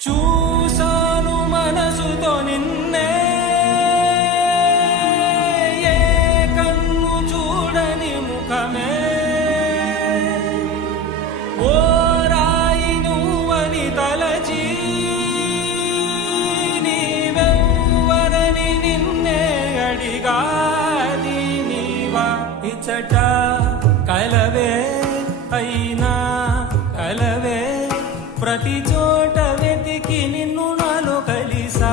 చూసాను మనసుతో నిన్నే ఏ కన్ను చూడని ముఖమే ఓ రాయి నువ్వని తలచి నీవెవ్వరని నిన్నే అడిగాది నీవా ఇచ్చట కలవే అయినా కలవే ప్రతి చోట వెతికి నిన్ను నాలో కలిసా